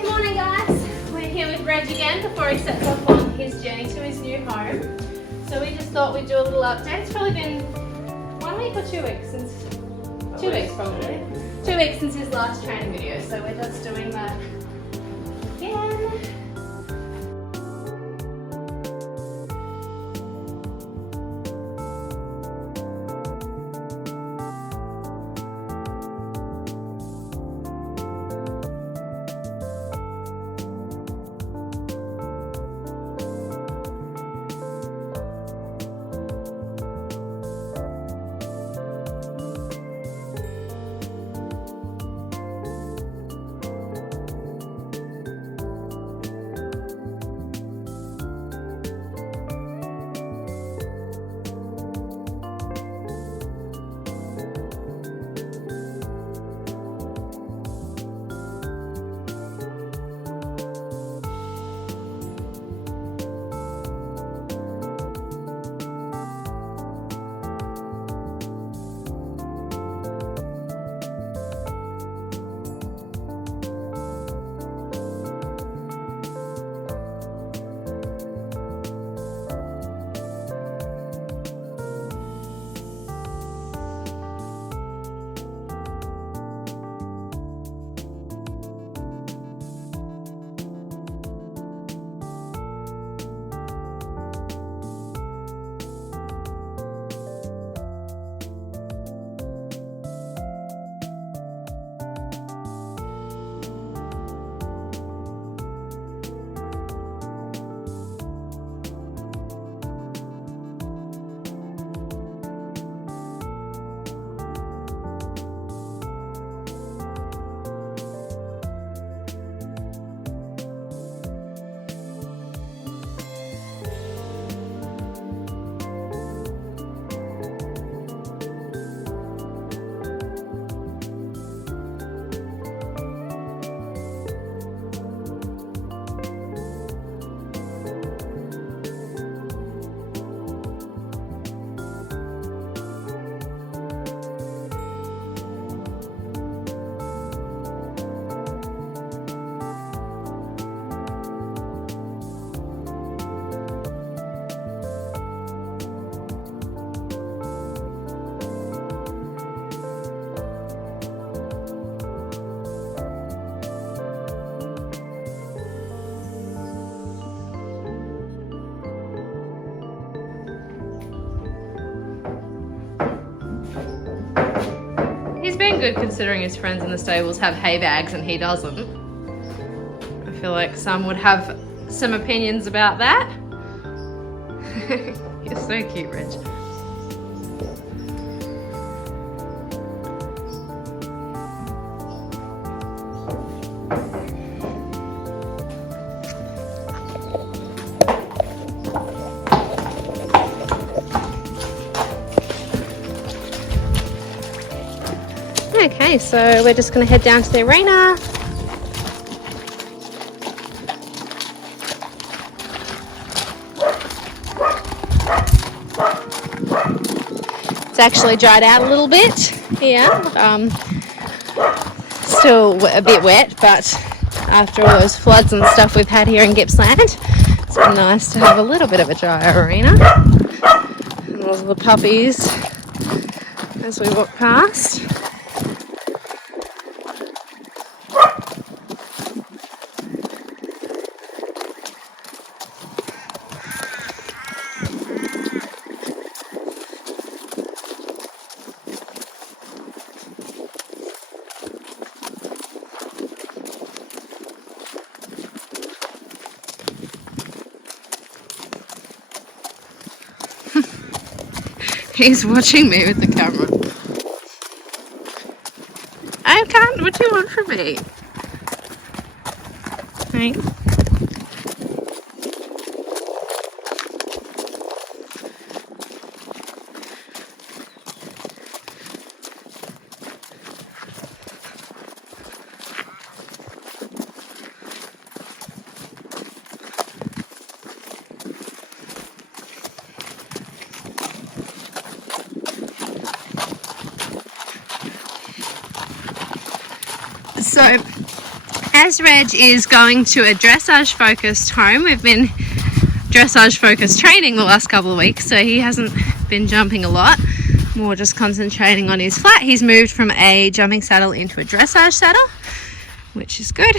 Good morning, guys. We're here with Reg again before he sets off on his journey to his new home. So we just thought we'd do a little update. It's probably been 1 week or 2 weeks since... 2 weeks probably. 2 weeks since his last training video, so we're just doing that again. He's been good considering his friends in the stables have hay bags and he doesn't. I feel like some would have some opinions about that. You're so cute, Reg. Okay, so we're just going to head down to the arena. It's actually dried out a little bit here. Still a bit wet, but after all those floods and stuff we've had here in Gippsland, it's been nice to have a little bit of a dry arena. And those are the puppies as we walk past. He's watching me with the camera. I can't. What do you want from me? Thanks. So As Reg is going to a dressage focused home, we've been dressage focused training the last couple of weeks, so he hasn't been jumping a lot, more just concentrating on his flat. He's moved from a jumping saddle into a dressage saddle, which is good.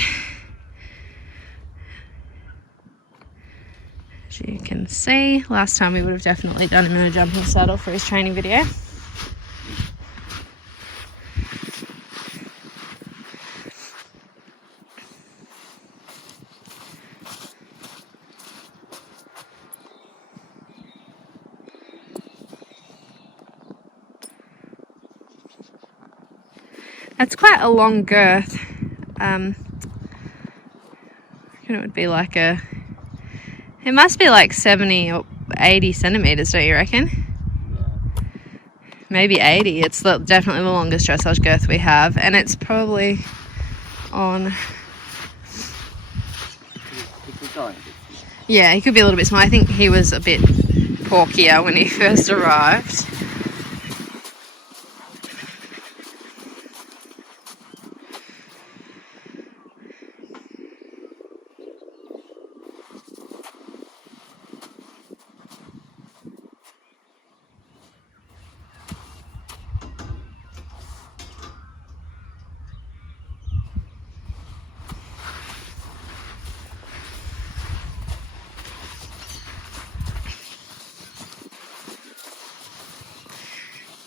As you can see, last time we would have definitely done him in a jumping saddle for his training video. It's quite a long girth. I reckon it would be like it must be like 70 or 80 centimetres, don't you reckon? Yeah. Maybe 80. It's definitely the longest dressage girth we have, and it's probably on... Yeah, he could be a little bit small. I think he was a bit porkier when he first arrived.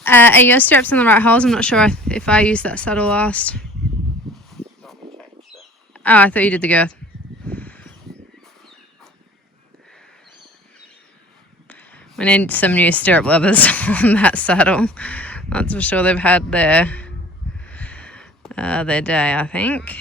Are your stirrups in the right holes? I'm not sure if I used that saddle last. Oh, I thought you did the girth. We need some new stirrup leathers on that saddle. That's for sure. They've had their day, I think.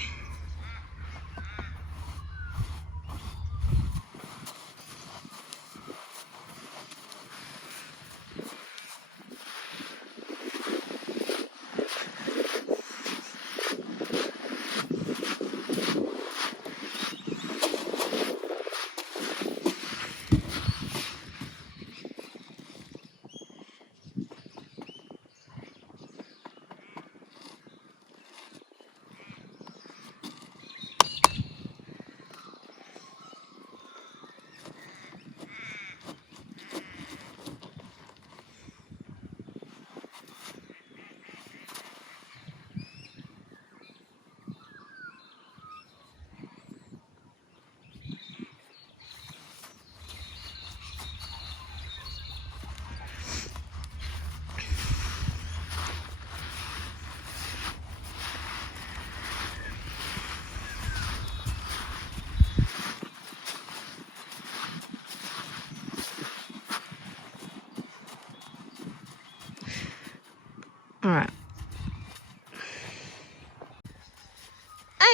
All right.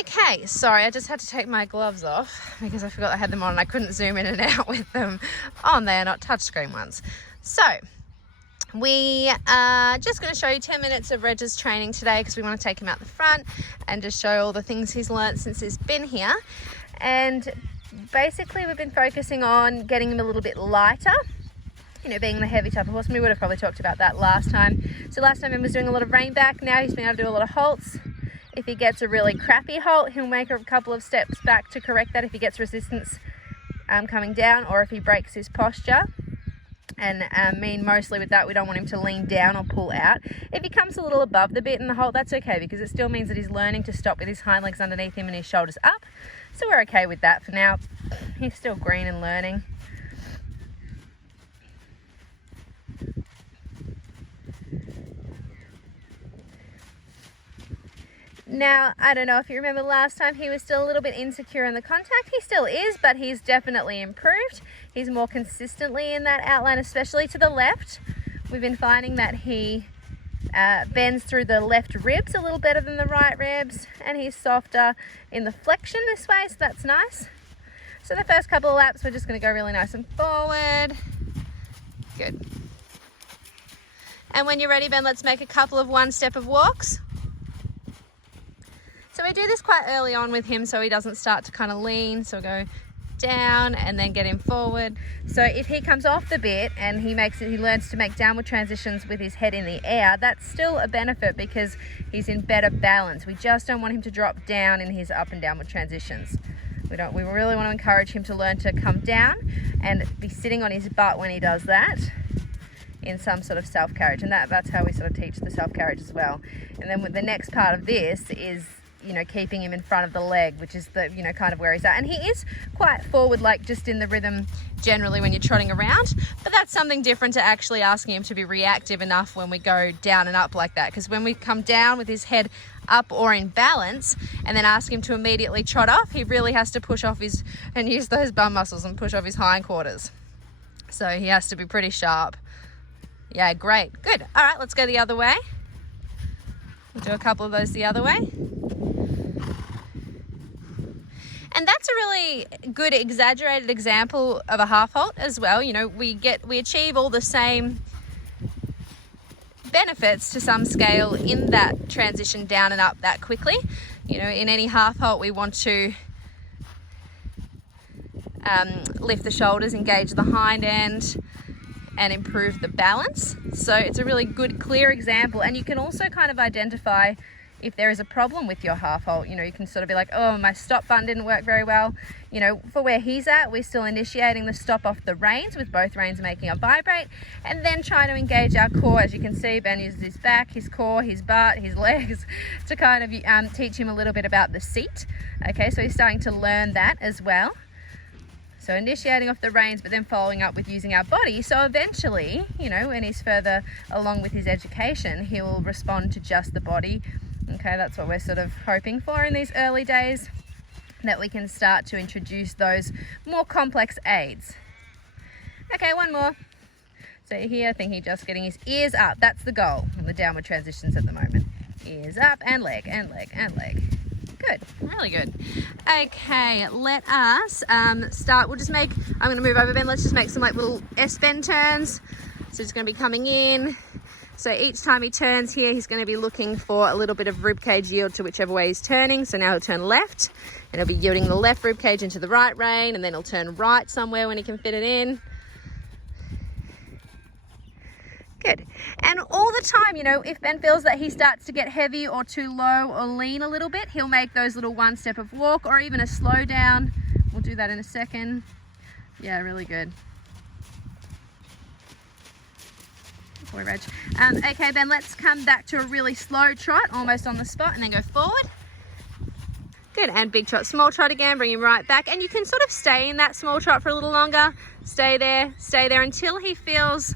Okay, sorry, I just had to take my gloves off because I forgot I had them on and I couldn't zoom in and out with them on there, not touchscreen ones. So, we are just going to show you 10 minutes of Reg's training today because we want to take him out the front and just show all the things he's learnt since he's been here. And basically we've been focusing on getting him a little bit lighter, you know, being the heavy type of horse. And we would have probably talked about that last time. So last time he was doing a lot of rein back. Now he's been able to do a lot of halts. If he gets a really crappy halt, he'll make a couple of steps back to correct that if he gets resistance coming down, or if he breaks his posture. And mostly with that, we don't want him to lean down or pull out. If he comes a little above the bit in the halt, that's okay, because it still means that he's learning to stop with his hind legs underneath him and his shoulders up. So we're okay with that for now. He's still green and learning. Now, I don't know if you remember last time, he was still a little bit insecure in the contact. He still is, but he's definitely improved. He's more consistently in that outline, especially to the left. We've been finding that he bends through the left ribs a little better than the right ribs, and he's softer in the flexion this way, so that's nice. So the first couple of laps, we're just going to go really nice and forward. Good. And when you're ready, Ben, let's make a couple of one-step of walks. So we do this quite early on with him so he doesn't start to kind of lean. So we'll go down and then get him forward. So if he comes off the bit and he learns to make downward transitions with his head in the air, that's still a benefit because he's in better balance. We just don't want him to drop down in his up and downward transitions. We really want to encourage him to learn to come down and be sitting on his butt when he does that in some sort of self-carriage. And that's how we sort of teach the self-carriage as well. And then the next part of this is, you know, keeping him in front of the leg, which is the, you know, kind of where he's at. And he is quite forward, like just in the rhythm generally when you're trotting around, but that's something different to actually asking him to be reactive enough when we go down and up like that. Because when we come down with his head up or in balance and then ask him to immediately trot off, he really has to push off and use those bum muscles and push off his hindquarters. So he has to be pretty sharp. Yeah, great, good. All right, let's go the other way. We'll do a couple of those the other way. And that's a really good exaggerated example of a half halt as well. You know, we achieve all the same benefits to some scale in that transition down and up that quickly. You know, in any half halt we want to lift the shoulders, engage the hind end and improve the balance. So it's a really good clear example, and you can also kind of identify if there is a problem with your half halt. You know, you can sort of be like, oh, my stop button didn't work very well. You know, for where he's at, we're still initiating the stop off the reins with both reins making a vibrate and then trying to engage our core. As you can see, Ben uses his back, his core, his butt, his legs to kind of teach him a little bit about the seat. Okay, so he's starting to learn that as well. So initiating off the reins, but then following up with using our body. So eventually, you know, when he's further along with his education, he'll respond to just the body. Okay, that's what we're sort of hoping for in these early days, that we can start to introduce those more complex aids. Okay, one more. So here, I think he's just getting his ears up. That's the goal in the downward transitions at the moment. Ears up and leg and leg and leg. Good, really good. Okay, let us start. I'm going to move over, Ben. Let's just make some like little S-bend turns. So he's going to be coming in. So each time he turns here, he's going to be looking for a little bit of ribcage yield to whichever way he's turning. So now he'll turn left and he'll be yielding the left ribcage into the right rein, and then he'll turn right somewhere when he can fit it in. Good. And all the time, you know, if Ben feels that he starts to get heavy or too low or lean a little bit, he'll make those little one step of walk or even a slow down. We'll do that in a second. Yeah, really good. Boy, Reg. Okay, then let's come back to a really slow trot, almost on the spot, and then go forward. Good, and big trot, small trot again, bring him right back. And you can sort of stay in that small trot for a little longer. Stay there until he feels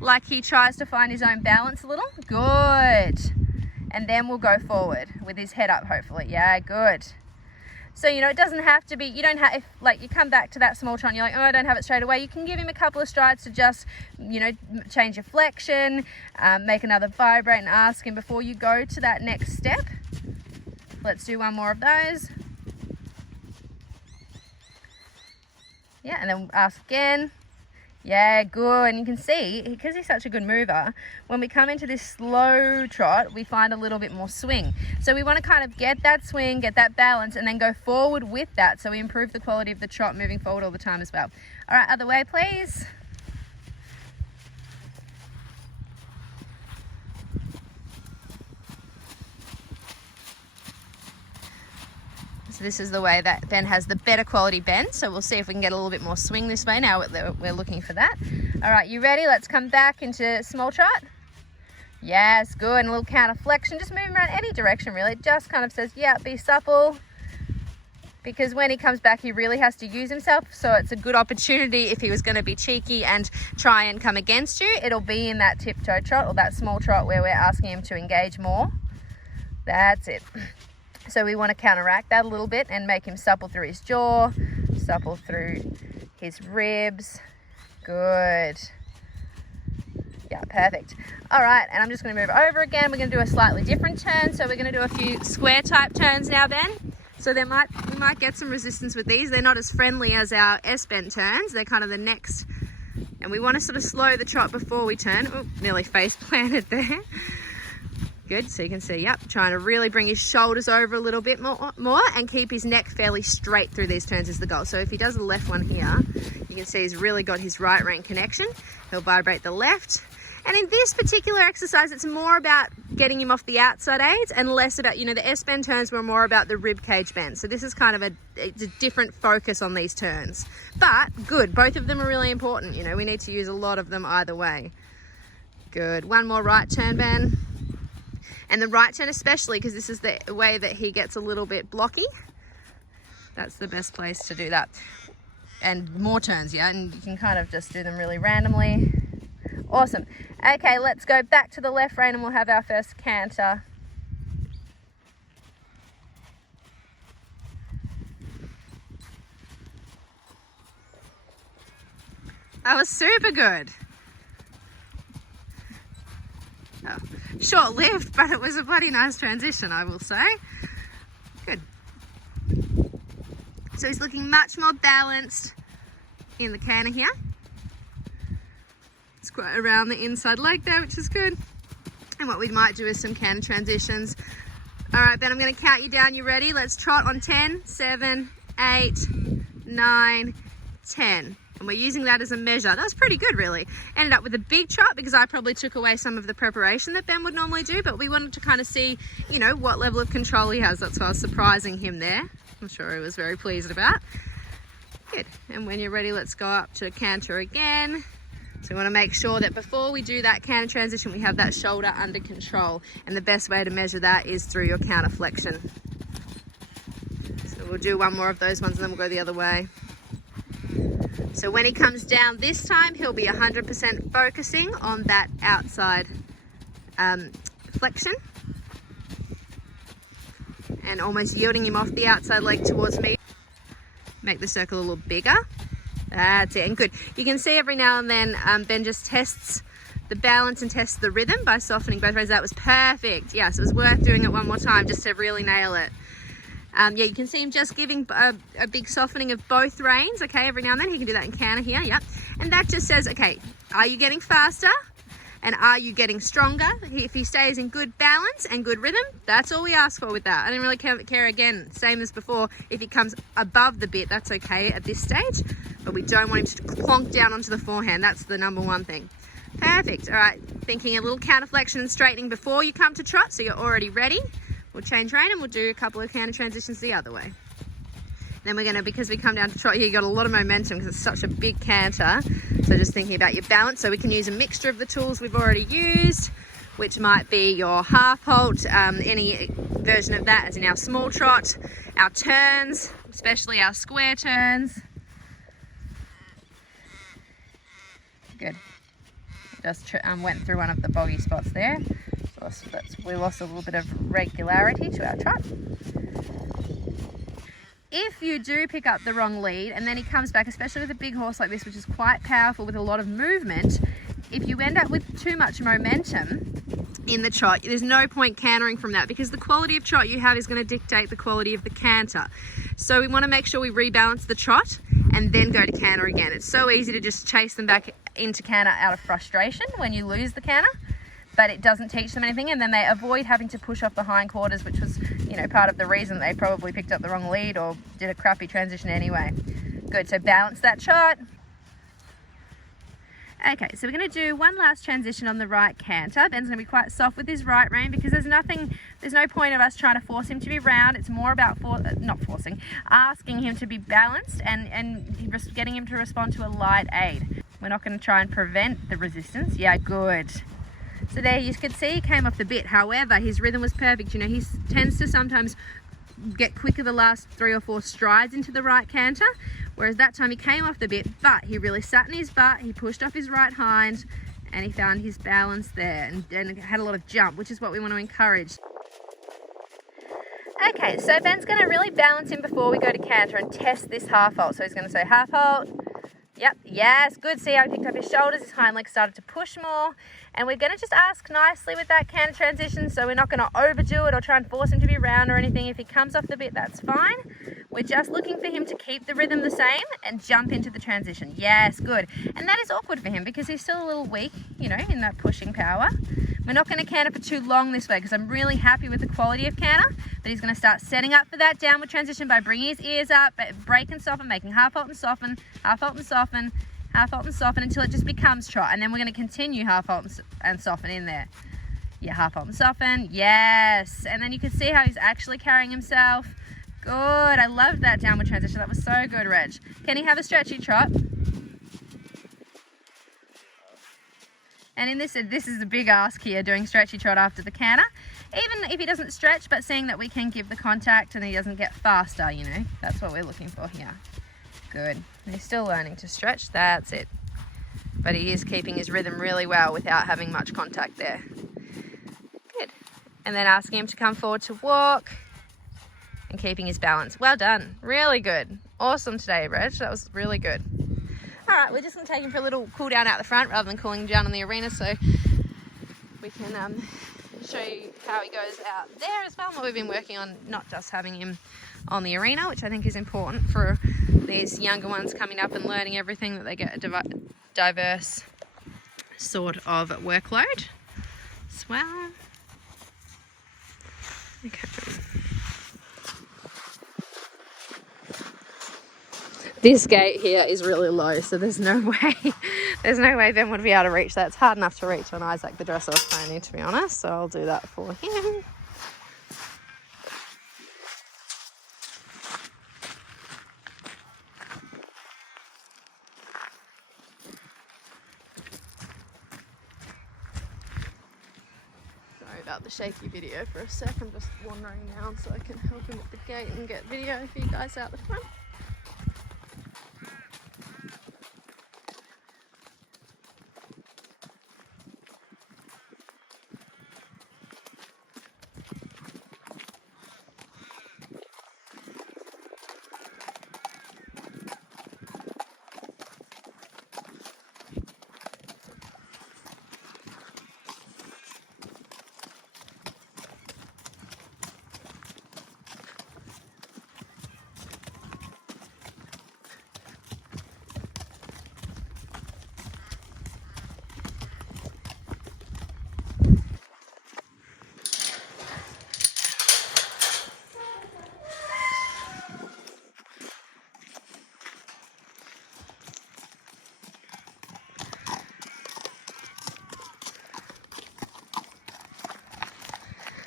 like he tries to find his own balance a little. Good. And then we'll go forward with his head up, hopefully. Yeah, good. So, you know, it doesn't have to be, you don't have, if like you come back to that small trot and you're like, oh, I don't have it straight away, you can give him a couple of strides to just, you know, change your flexion, make another vibrate and ask him before you go to that next step. Let's do one more of those. Yeah, and then ask again. Yeah, good. And you can see, because he's such a good mover, when we come into this slow trot, we find a little bit more swing. So we want to kind of get that swing, get that balance, and then go forward with that. So we improve the quality of the trot moving forward all the time as well. All right, other way, please. So this is the way that Ben has the better quality bend. So we'll see if we can get a little bit more swing this way now we're looking for that. All right, you ready? Let's come back into small trot. Yes, good. And a little counter flexion. Just moving around any direction, really. It just kind of says, yeah, be supple. Because when he comes back, he really has to use himself. So it's a good opportunity if he was going to be cheeky and try and come against you. It'll be in that tiptoe trot or that small trot where we're asking him to engage more. That's it. So we want to counteract that a little bit and make him supple through his jaw, supple through his ribs. Good. Yeah, perfect. All right, and I'm just going to move over again. We're going to do a slightly different turn. So we're going to do a few square type turns now, Ben. So we might get some resistance with these. They're not as friendly as our S-bend turns. They're kind of the next. And we want to sort of slow the trot before we turn. Oh, nearly face planted there. good. So you can see, yep, trying to really bring his shoulders over a little bit more and keep his neck fairly straight through these turns is the goal. So if he does the left one here, you can see he's really got his right rein connection. He'll vibrate the left. And in this particular exercise, it's more about getting him off the outside aids and less about, you know, the S-bend turns were more about the rib cage bend. So this is kind of it's a different focus on these turns. But good, both of them are really important. You know, we need to use a lot of them either way. Good, one more right turn, Ben. And the right turn especially, because this is the way that he gets a little bit blocky. That's the best place to do that. And more turns, yeah, and you can kind of just do them really randomly. Awesome. Okay, let's go back to the left rein and we'll have our first canter. That was super good. Oh, short-lived, but it was a bloody nice transition, I will say. Good. So he's looking much more balanced in the canter here. It's quite around the inside leg there, which is good. And what we might do is some canter transitions. All right, Ben, I'm going to count you down. You ready? Let's trot on 10, 7, 8, 9, 10. And we're using that as a measure. That was pretty good, really. Ended up with a big trot because I probably took away some of the preparation that Ben would normally do, but we wanted to kind of see, you know, what level of control he has. That's why I was surprising him there. I'm sure he was very pleased about. Good. And when you're ready, let's go up to canter again. So we want to make sure that before we do that canter transition, we have that shoulder under control. And the best way to measure that is through your counter flexion. So we'll do one more of those ones and then we'll go the other way. So when he comes down this time, he'll be 100% focusing on that outside flexion. And almost yielding him off the outside leg towards me. Make the circle a little bigger. That's it, and good. You can see every now and then Ben just tests the balance and tests the rhythm by softening both reins. That was perfect. Yes, it was worth doing it one more time just to really nail it. Yeah, you can see him just giving a big softening of both reins, okay, every now and then. He can do that in canter here, yep. And that just says, okay, are you getting faster? And are you getting stronger? If he stays in good balance and good rhythm, that's all we ask for with that. I didn't really care again, same as before. If he comes above the bit, that's okay at this stage, but we don't want him to plonk down onto the forehand. That's the number one thing. Perfect. All right, thinking a little counter flexion and straightening before you come to trot, so you're already ready. We'll change rein and we'll do a couple of counter transitions the other way. Then we're going to, because we come down to trot here, you got a lot of momentum because it's such a big canter. So just thinking about your balance. So we can use a mixture of the tools we've already used, which might be your half halt, any version of that as in our small trot, our turns, especially our square turns. Good. Just went through one of the boggy spots there. So we lost a little bit of regularity to our trot. If you do pick up the wrong lead and then he comes back, especially with a big horse like this, which is quite powerful with a lot of movement, if you end up with too much momentum in the trot, there's no point cantering from that because the quality of trot you have is going to dictate the quality of the canter. So we want to make sure we rebalance the trot and then go to canter again. It's so easy to just chase them back into canter out of frustration when you lose the canter, but it doesn't teach them anything, and then they avoid having to push off the hindquarters, which was, you know, part of the reason they probably picked up the wrong lead or did a crappy transition anyway. Good, so balance that trot. Okay, so we're going to do one last transition on the right canter. Ben's going to be quite soft with his right rein because there's no point of us trying to force him to be round. It's more about asking him to be balanced and getting him to respond to a light aid. We're not going to try and prevent the resistance. Yeah, good. So there you can see he came off the bit. However, his rhythm was perfect. You know, he tends to sometimes get quicker the last 3 or 4 strides into the right canter, whereas that time he came off the bit, but he really sat in his butt, he pushed off his right hind, and he found his balance there and had a lot of jump, which is what we want to encourage. Okay, so Ben's going to really balance him before we go to canter and test this half halt. So he's going to say half halt. Yep, yes, good. See how he picked up his shoulders, his hind legs started to push more. And we're going to just ask nicely with that canter transition, so we're not going to overdo it or try and force him to be round or anything. If he comes off the bit, that's fine. We're just looking for him to keep the rhythm the same and jump into the transition. Yes, good. And that is awkward for him because he's still a little weak, you know, in that pushing power. We're not going to canter for too long this way because I'm really happy with the quality of canter. But he's going to start setting up for that downward transition by bringing his ears up, break and soften, making half halt and soften, half halt and soften, half halt and soften until it just becomes trot. And then we're going to continue half halt and soften in there. Yeah, half halt and soften. Yes. And then you can see how he's actually carrying himself. Good. I loved that downward transition. That was so good, Reg. Can he have a stretchy trot? And in this is a big ask here, doing stretchy trot after the canter. Even if he doesn't stretch, but seeing that we can give the contact and he doesn't get faster, you know, that's what we're looking for here. Good. And he's still learning to stretch, that's it. But he is keeping his rhythm really well without having much contact there. Good. And then asking him to come forward to walk and keeping his balance. Well done. Really good. Awesome today, Reg. That was really good. All right, we're just going to take him for a little cool down out the front rather than cooling down in the arena, so we can show you how he goes out there as well. And what we've been working on, not just having him on the arena, which I think is important for these younger ones coming up and learning everything, that they get a diverse sort of workload as well. Okay. This gate here is really low, so there's no way Ben would be able to reach that. It's hard enough to reach on Isaac, the dressage pony, to be honest, so I'll do that for him. Sorry about the shaky video for a sec. I'm just wandering down so I can help him at the gate and get video for you guys out the front.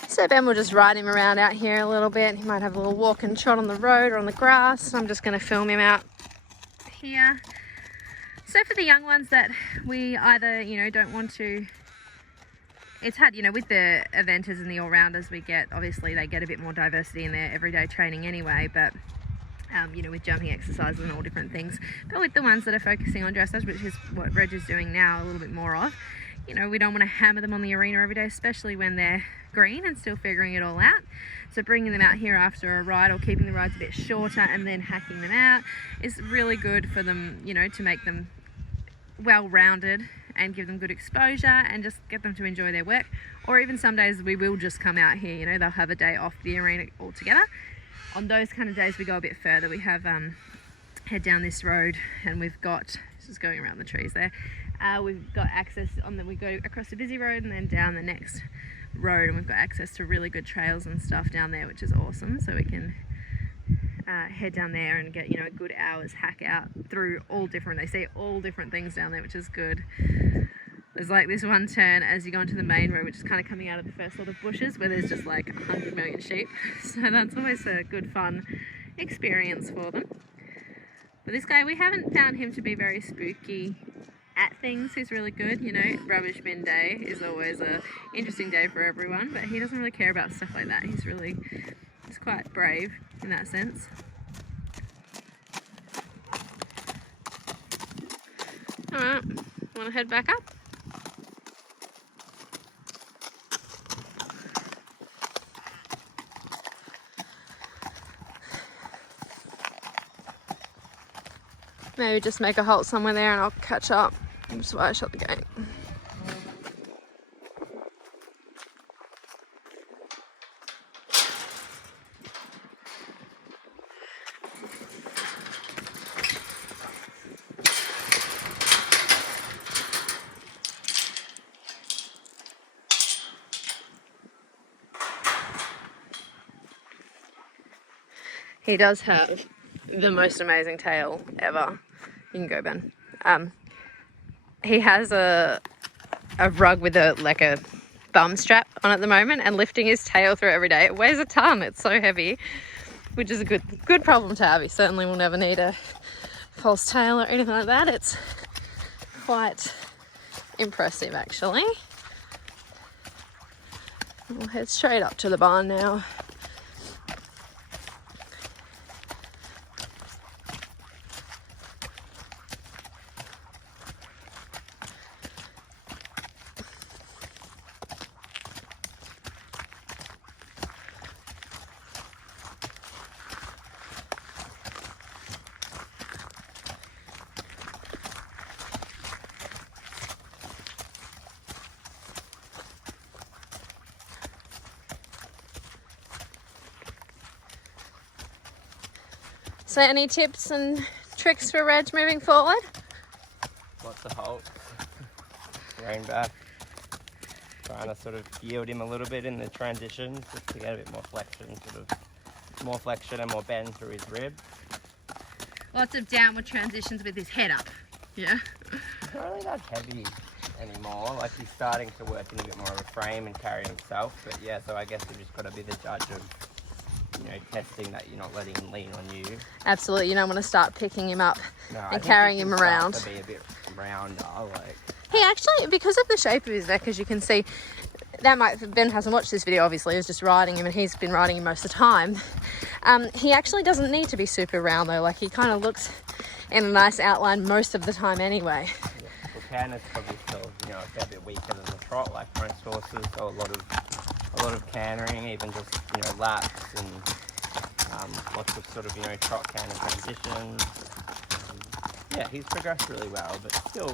So Ben will just ride him around out here a little bit. He might have a little walk and trot on the road or on the grass. I'm just going to film him out here. So for the young ones that we either, you know, don't want to, it's hard, you know, with the eventers and the all-rounders we get, obviously they get a bit more diversity in their everyday training anyway, but you know, with jumping exercises and all different things. But with the ones that are focusing on dressage, which is what Reg is doing now a little bit more of, you know, we don't want to hammer them on the arena every day, especially when they're green and still figuring it all out. So bringing them out here after a ride or keeping the rides a bit shorter and then hacking them out is really good for them, you know, to make them well-rounded and give them good exposure and just get them to enjoy their work. Or even some days we will just come out here, you know, they'll have a day off the arena altogether. On those kind of days we go a bit further. We have head down this road and we've got, just going around the trees there, we've got access on we go across the busy road and then down the next road, and we've got access to really good trails and stuff down there, which is awesome. So we can head down there and get, you know, a good hour's hack out through they see all different things down there, which is good. There's like this one turn as you go onto the main road, which is kind of coming out of the first lot of bushes where there's just like 100 million sheep. So that's always a good fun experience for them. But this guy, we haven't found him to be very spooky at things. He's really good, you know. Rubbish bin day is always a interesting day for everyone, but he doesn't really care about stuff like that. He's quite brave in that sense. Alright, want to head back up? Maybe just make a halt somewhere there and I'll catch up. That's why I shut the gate. He does have the most amazing tail ever. You can go, Ben. He has a rug with a bum strap on at the moment, and lifting his tail through it every day. It weighs a ton. It's so heavy, which is a good problem to have. He certainly will never need a false tail or anything like that. It's quite impressive, actually. We'll head straight up to the barn now. So any tips and tricks for Reg moving forward? Lots of halts, rein back, trying to sort of yield him a little bit in the transitions just to get a bit more flexion, and more bend through his rib. Lots of downward transitions with his head up. Yeah. He's not really that heavy anymore. Like, he's starting to work in a bit more of a frame and carry himself. But yeah, so I guess you've just got to be the judge of, testing that you're not letting him lean on you. Absolutely. You don't want to start picking him up No, and carrying him around. To be a bit rounder, like. He actually, because of the shape of his neck, as you can see, Ben hasn't watched this video, obviously. He was just riding him, and he's been riding him most of the time. He actually doesn't need to be super round, though. Like, he kind of looks in a nice outline most of the time anyway. Yeah. Well, Canner's probably still, a fair bit weaker than the trot, like most horses. So a lot of cannering, even just, laps and lots of sort of, trot canner transitions. Yeah, he's progressed really well, but still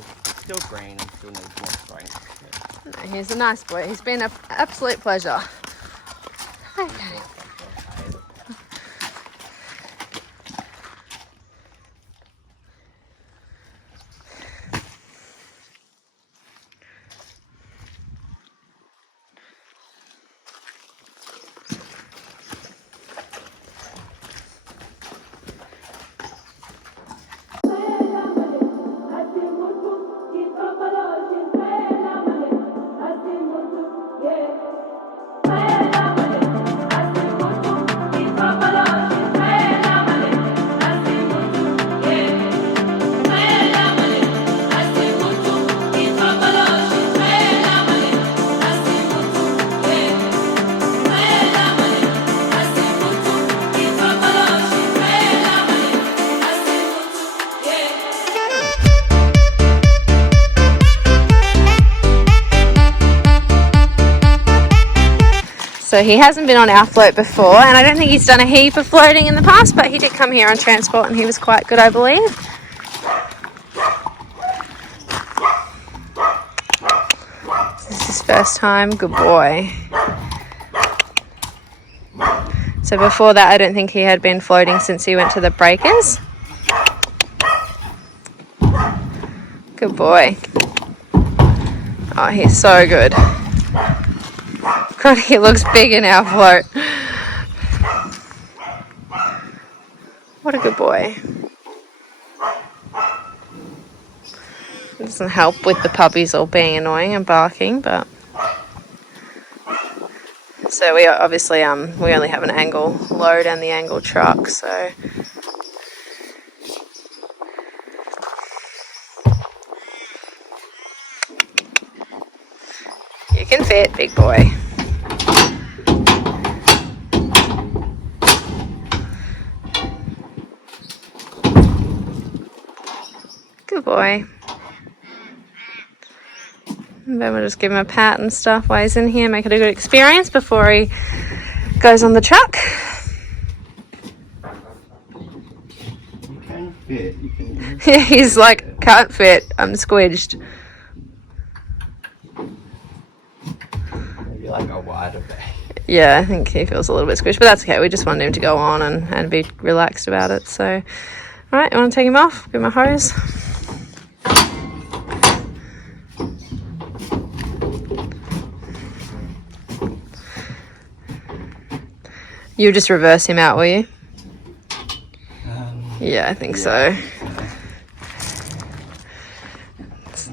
green and still needs more strength. Yeah. He's a nice boy. He's been an absolute pleasure. Okay. So he hasn't been on our float before, and I don't think he's done a heap of floating in the past, but he did come here on transport and he was quite good, I believe. This is his first time. Good boy. So before that, I don't think he had been floating since he went to the breakers. Good boy. Oh, he's so good. God, he looks big in our float. What a good boy. It doesn't help with the puppies all being annoying and barking, but... So we obviously, we only have an angle load and the angle truck, so... You can fit, big boy. Good boy. And then we'll just give him a pat and stuff while he's in here, make it a good experience before he goes on the truck. You can fit. Yeah, he's like, can't fit, I'm squidged. Maybe like a wider bay. Yeah, I think he feels a little bit squished, but that's okay. We just wanted him to go on and be relaxed about it. So, all right, you want to take him off? Give him a hose. You'll just reverse him out, will you? Yeah, I think so.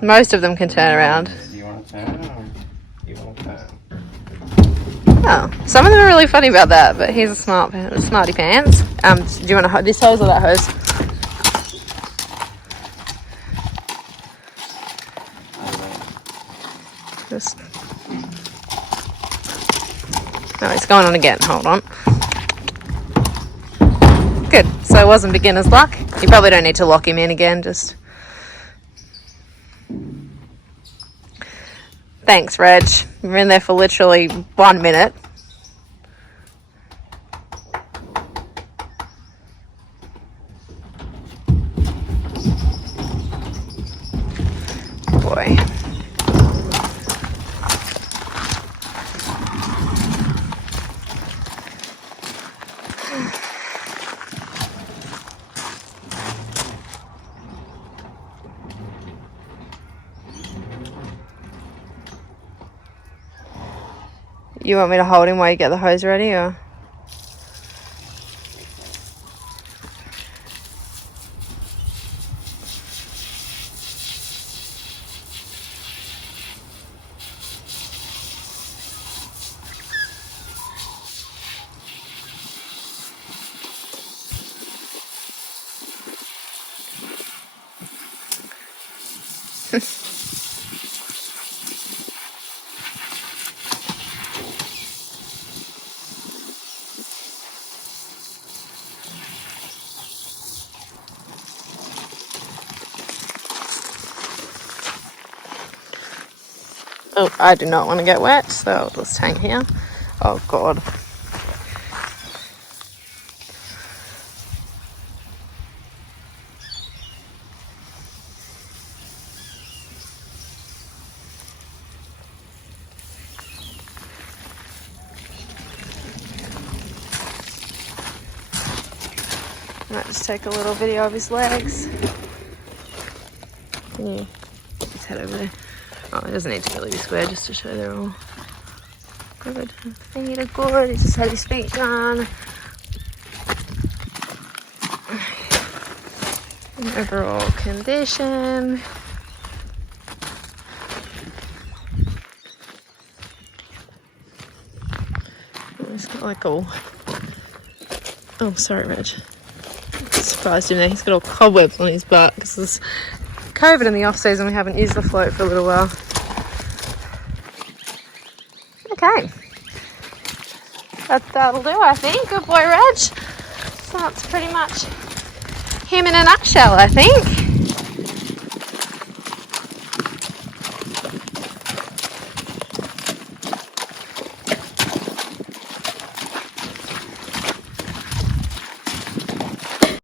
Most of them can turn around. Do you want to turn or do you want to turn? Oh, some of them are really funny about that, but he's a smarty pants. Do you want to this hose or that hose? Just... Oh, it's going on again. Hold on. Good. So it wasn't beginner's luck. You probably don't need to lock him in again. Just... Thanks, Reg. You're in there for literally 1 minute. Boy. You want me to hold him while you get the hose ready, or? Oh, I do not want to get wet, so I'll just hang here. Oh, God. Might just take a little video of his legs. Can you get his head over there? Oh, it doesn't need to really be square, just to show they're all good. Feet are good. He's just had his feet done. In overall condition. He's got like all... Oh, sorry, Reg. Surprised him there. He's got all cobwebs on his butt because there's COVID in the off season. We haven't used the float for a little while. Okay, that'll do, I think. Good boy, Reg. So that's pretty much him in a nutshell, I think.